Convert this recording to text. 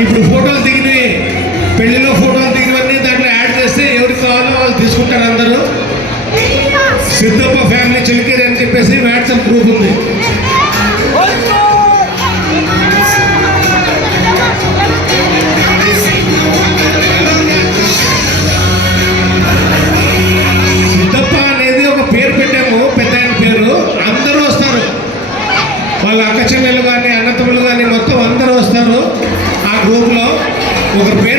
ఇప్పుడు ఫోటోలు దిగినవి, పెళ్లిలో ఫోటోలు దిగినవన్నీ దాంట్లో యాడ్ చేస్తే ఎవరికి కావాలో వాళ్ళు తీసుకుంటారు. అందరూ సిద్ధప్ప ఫ్యామిలీ చిలికేరి అని చెప్పేసి వాట్సాప్ గ్రూప్ ఉంది. సిద్ధప్ప అనేది ఒక పేరు పెట్టాము, పెద్ద పేరు. అందరూ వస్తారు, వాళ్ళ అక్క చెల్లెలు కానీ అన్నతమ్ములు కానీ మొత్తం అందరూ వస్తారు. ఆ గ్రూప్లో ఒకరి పేరు